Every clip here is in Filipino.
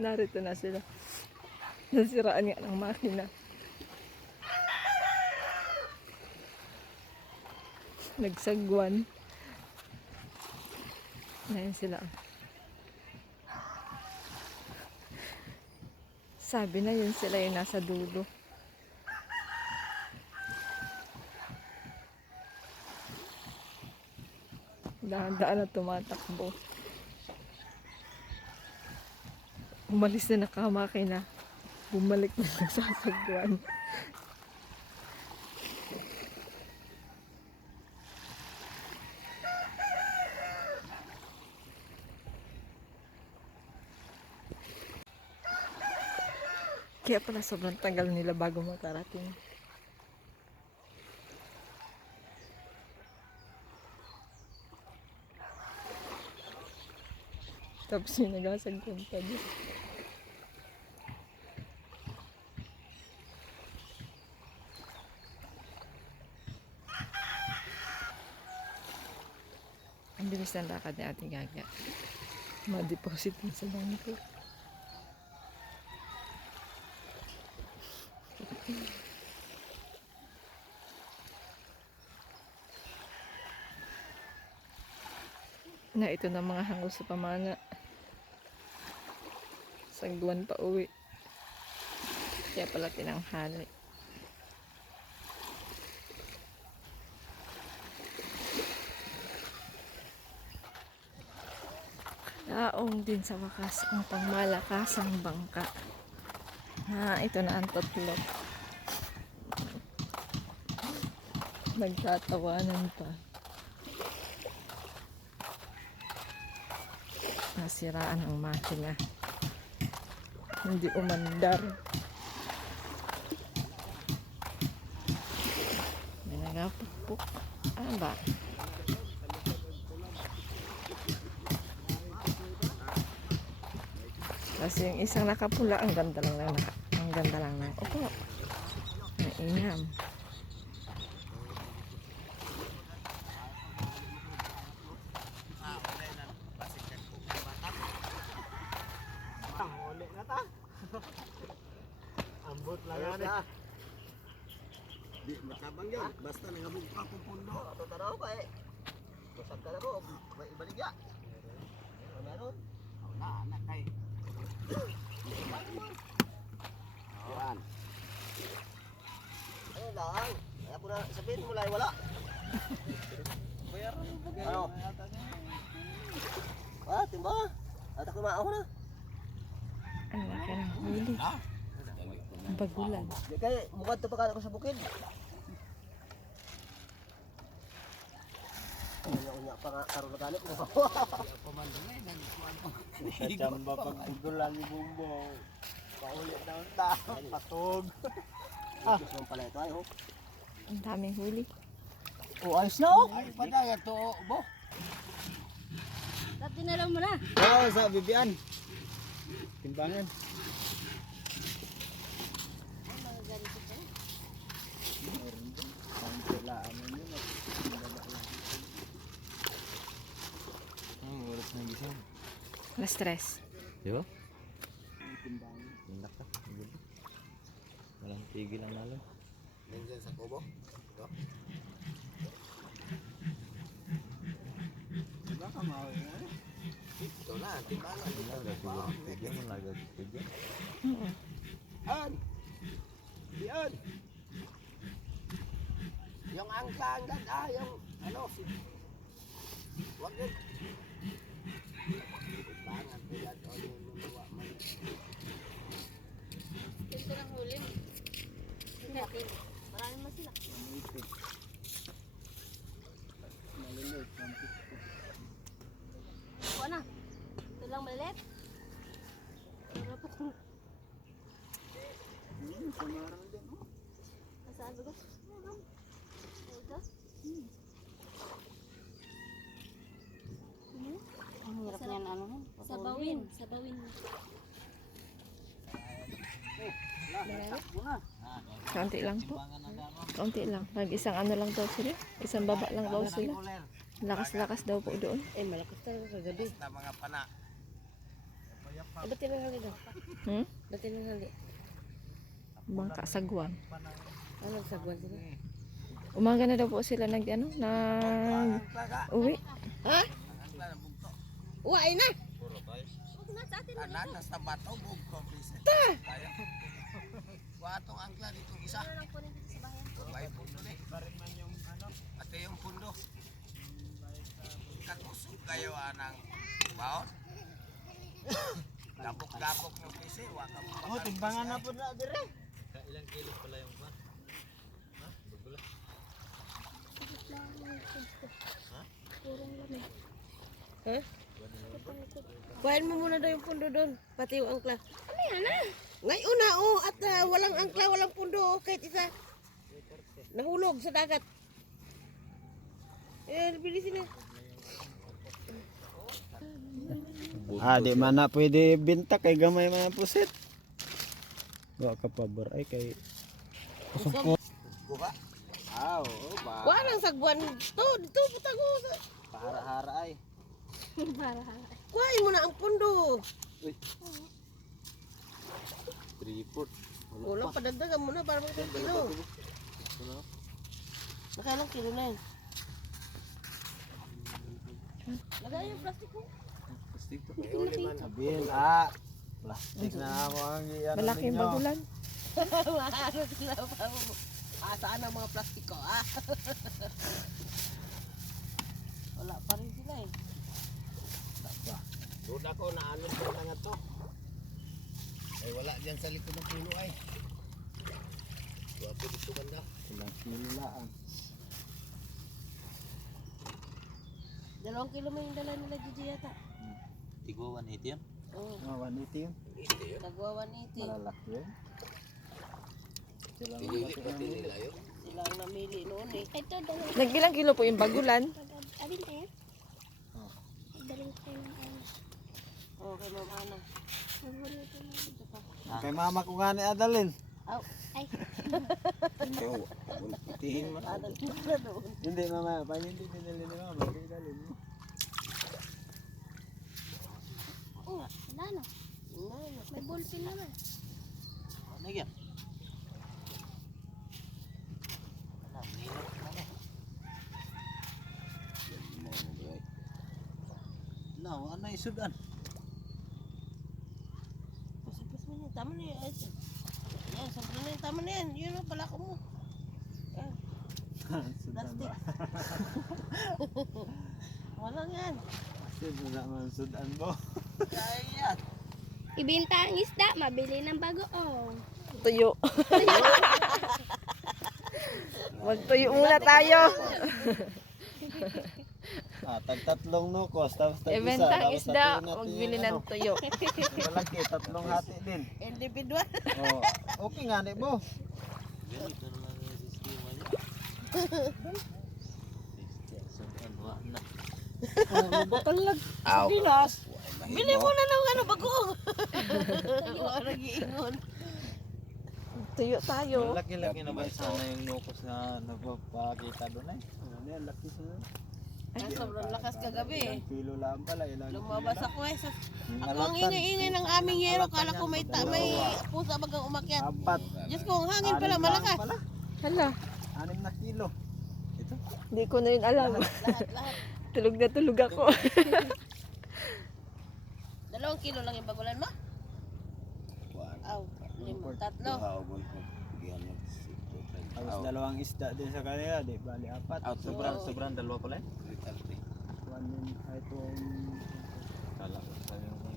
Narito na sila. Nasiraan nga ng makina. Nagsagwan. Ayan sila. Sabi na yun sila yung nasa dulo. Dahan-daan na tumatakbo. Umalis na nakamakina. Bumalik na nasasagwan. Kaya pala sobrang tagal nila bago makarating. Tapos yung nagasagwan pa din. Ang bilis ng lakad ni Ate Gaga. Ma-deposit din sa bangko. Na ito na mga hangul sa pamana. Sagwan pa uwi. Kaya pala tinanghali. Laong din sa wakas ang pangmalakasang bangka. Ito na ang tatlo. Nagtatawanan pa. Nasiraan ang makina. Hindi umandar. May nagapukpuk. Ano ba? Kasi yung isang nakapula, ang ganda lang ng opo. Nainam. Ambot lang yan eh. Di matabang yun. Basta nangabog pa kung pundo. Ito tanaw ba eh. Basag ka na ko. May ibaligya. Meron. Wala, anak kay. Yan. Ano lang. Kaya ko na sabihin mo lang wala. Bayaran mo bagay. Ano? Timba. At ako maaw na. Ang laki ng huli. Ang bagulan. Di kay mukha ito pa ko sa bukid. Unya pa nga karon ganit mo. Sa chamba pag budulan ni Bumbo. Pauli daw ta, patog. Gusto mo pala ito ay ho. Ang daming huli. Oh, ayos na oh. Ay, padaya to, bo. Dati na lang mo na. Oh, sa Bibian. Timbangan. Mas stress. Di ba? Tindak ka. Walang tigil ang nalo. Nandiyan sa kubo. Ito. Diba ka mawin na? Ito na, timbangan. Malaga tigil. An! Diyan! Yung angka, yung ano, wag yun. Timbangan ko yan, o yung luluwa man. Ito lang huli. Natin. Marami man sila. Maliliit, Kuha na. Ito lang maliit. samarang din, oh. Nasaan ba ko? Ito? Ang hirap niyan ano? Sabawin. Sabawin. Kaunti lang po. Kaunti lang. Isang ano lang daw sila. Isang baba lang daw sila. Lakas-lakas daw po doon. Eh malakas talaga kagabi. Na mga pana. Ba't tinanghali daw? Hmm? Ba't tinanghali? Bangka sagwan. Ano nagsagwan sila? Umaga na daw po sila nag uwi. Ha? Uwain na! Anak, nasa bato, bugto, please. Watong angkla dito isa. May pundo ni. Ate yung pundo. Kakusog kayo anang baon. Gabok-gabok ng pisi. Waka mo bakal. Timbangan na po na dire. Ilang kilo pala yung pan? Ha? Bagula. Ha? Kuhain mo muna daw yung pundo doon. Pati yung angkla. Ano yan ah? Ngayon na oh. At walang angkla, walang pundo. Oh, kahit isa. Nahulog sa dagat. Bilisin na. Di mana pwede binta kay gamay mga pusit. Wa ka pabor ay kay Buka. Oo, ba. Kuha ng sagwan. Dito, putago. Pahara-hara ay. Kuhain mo na ang pundo. Report. Kulang, padagdagan mo na para mag kilo. Nakalang kilo na yun. Lagay yung plastic mo. Plastic to. sabihin plastic na mo ang iyan Malaking bagulan. Ano sila pa mo? Saan ang mga plastic ko? Wala pa rin sila eh. Doon ako naalon ko na nga to. Ay wala dyan sa likod ng puno ay. Wapo dito banda. ilang kilo lang. 2 kilo may yung dala nila Gigi yata. Tigo 180 yan. Oo. Waniti yun. Nagwa 180. Malalaki yun. Sila Pinili pa din nila yun. Sila ang namili noon eh. Ito, Nag-ilang kilo po yung bagulan? alin tayo? Oo, kay Ma'am Ana. Ito pa. Kay mama ko nga ni adalin. Aw, Oo, putihin mo. adal na doon. Hindi mama, pag hindi binili ni mama, kay dalin mo. Oo, wala na. May ballpen naman. Ano yan? Ano, nilot na eh. No, ano yung sudan? Pasipos mo yan. Tama na yan. Yan, sabi na yan. Tama na yan. Yun ang pala ko mo. Yan, plastic. Walang yan. Kasi wala man sudan mo. Kaya. Ibinta ang isda, mabili ng bagoong. Tuyo. Magtuyo muna tayo. Tag-tatlong nukos, tapos tag-isa. Ibenta ang tapos isda, hati natin magbili yung ng tuyo. Yung malaki, tatlong hati din. Individual. Oh, okay nga ni mo. Ganito na lang yung sistema niya. Sudan, wala na. Bili mo na ng ano, bagoong. Wala nag-iingon. Tuyo tayo. Laki-laki na ba sana yung nukos na nagpapakita doon eh? Ano yan, laki sa Sobrang lakas kagabi eh. ilang kilo lang pala, ilang Lumabas kilo ako eh. lang. Ako ang ingay-ingay ng aming yero. Kala ko may pusa bagang umakyat. Apat. Diyos ko, ang hangin pala malakas. Hala, 6 na kilo. Ito. hindi ko na rin alam. Lahat. Tulog na tulog ako. 2 kilo lang yung bagulan mo? Aw, 5, 3. Tapos dalawang isda din sa kanila, di bali apat. Sobrang dalawa pala eh. One in, ay itong Kala ko sa yung 1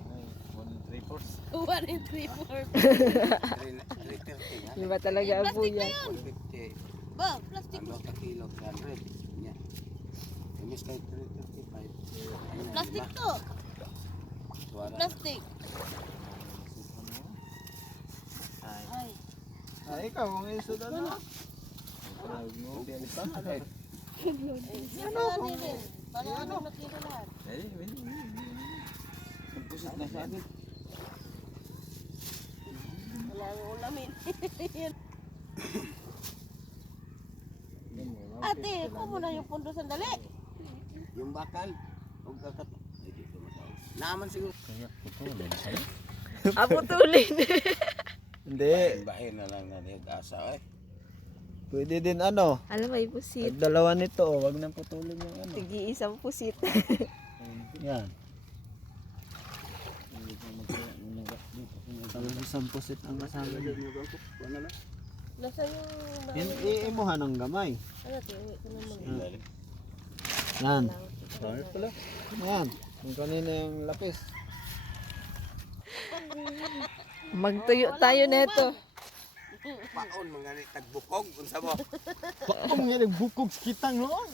3/4. 1 and 3/4. Iba talaga ang Plastic na buya. yun. 150. Ba, plastic. Ang ka kilo, 100. Yan. Imbis kay 335. Plastic to. Plastic. Ay. ikaw, ang isudan na. Ay, mo, biyali pa. Ano rin? Para ano nakita lahat? Nagpusit na siya. Wala nang ulamin. Ate, kuha mo na yung pundo sandali. Yung bakal. Huwag kakat. Ay, dito matawag. Naman siguro. Kaya ito, wala na sa'yo. Aputulin. Hindi. Bahin na lang na asa eh. Pwede din ano. Alam, may pusit. Dalawa nito, oh. Wag nang putulin yung ano. Tigi-isang pusit. Yan. Tapos isang pusit ang kasama niya. Nasa yung Hindi imuhan ng gamay. ano tiwi ko naman. Yan. Yan. Yung kanina yung lapis. Magtuyo tayo neto. Paon mga ni tagbukog unsa mo? Bakong nga nagbukog sa kitang noon.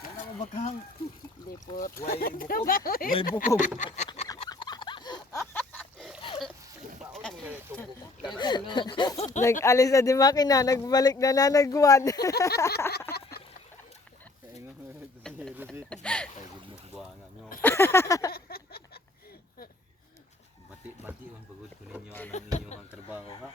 Ano ba bakang? Dipot. Way bukog. May bukog. Paon mga ni tumbukog ka na. Nag-alis na di makina, nagbalik na nanagwan. Bati ang pagod ko ninyo ang inyong trabaho ha.